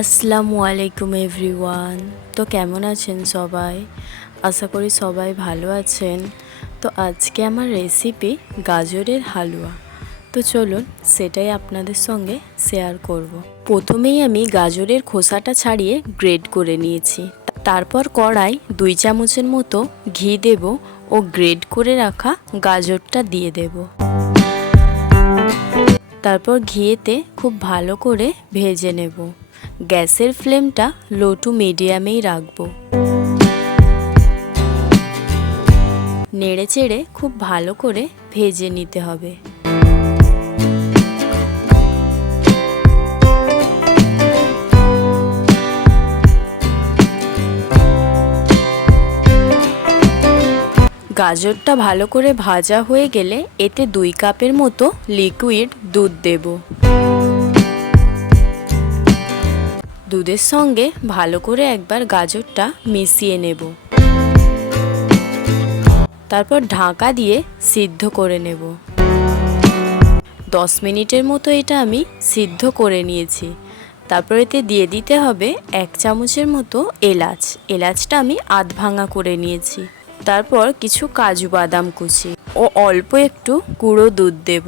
আসসালামু আলাইকুম এভরিওয়ান। তো কেমন আছেন সবাই? আশা করি সবাই ভালো আছেন। তো আজকে আমার রেসিপি গাজরের হালুয়া। তো চলুন সেটাই আপনাদের সঙ্গে শেয়ার করব। প্রথমেই আমি গাজরের খোসাটা ছাড়িয়ে গ্রেড করে নিয়েছি। তারপর কড়াই 2 চামচের মতো ঘি দেব ও গ্রেড করে রাখা গাজরটা দিয়ে দেব। তারপর ঘিয়েতে খুব ভালো করে ভেজে নেব। গ্যাসের ফ্লেমটা লো টু মিডিয়ামেই রাখবো। নেড়েচেড়ে খুব ভালো করে ভেজে নিতে হবে। গাজরটা ভালো করে ভাজা হয়ে গেলে এতে 2 কাপের মতো লিকুইড দুধ দেব। দুধের সঙ্গে ভালো করে একবার গাজরটা মিশিয়ে নেব। তারপর ঢাকা দিয়ে সিদ্ধ করে নেব। 10 মিনিটের মতো এটা আমি সিদ্ধ করে নিয়েছি। তারপর এতে দিয়ে দিতে হবে 1 চামচের মতো এলাচ। এলাচটা আমি আধ ভাঙা করে নিয়েছি। তারপর কিছু কাজু বাদাম কুচি ও অল্প একটু গুঁড়ো দুধ দেব।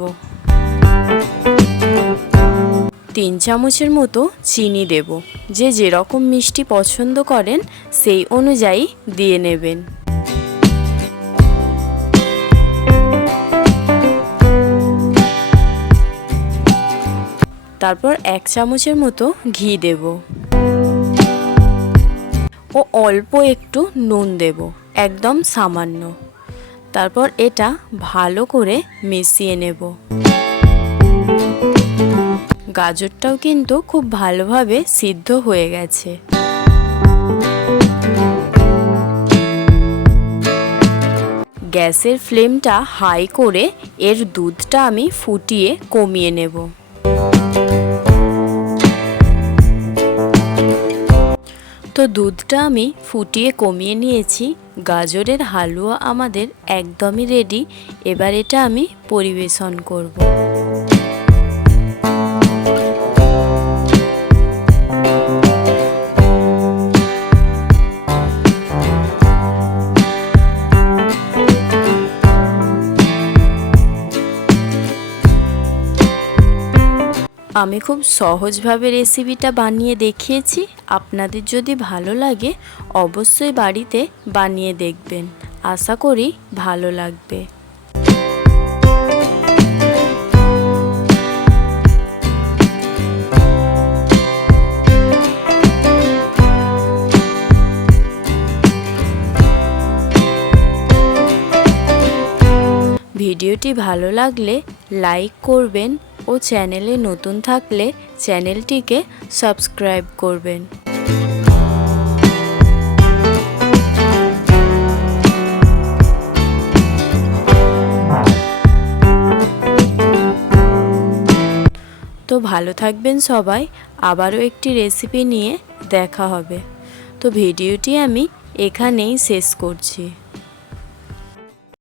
3 চামচের মতো চিনি দেব। যে যেরকম মিষ্টি পছন্দ করেন সেই অনুযায়ী দিয়ে নেবেন। তারপর 1 চামচের মতো ঘি দেব ও অল্প একটু নুন দেব, একদম সামান্য। তারপর এটা ভালো করে মিশিয়ে নেব। গাজরটাও কিন্তু খুব ভালোভাবে সিদ্ধ হয়ে গেছে। গ্যাসের ফ্লেমটা হাই করে এর দুধটা আমি ফুটিয়ে কমিয়ে নেব। তো দুধটা আমি ফুটিয়ে কমিয়ে নিয়েছি। গাজরের হালুয়া আমাদের একদমই রেডি। এবার এটা আমি পরিবেশন করব। আমি খুব সহজভাবে রেসিপিটা বানিয়ে দেখিয়েছি। আপনাদের যদি ভালো লাগে অবশ্যই বাড়িতে বানিয়ে দেখবেন। আশা করি ভালো লাগবে। ভিডিওটি ভালো লাগলে লাইক করবেন ও চ্যানেলে নতুন থাকলে চ্যানেলটিকে সাবস্ক্রাইব করবেন। তো ভালো থাকবেন সবাই। আবারও একটি রেসিপি নিয়ে দেখা হবে। তো ভিডিওটি আমি এখানেই শেষ করছি।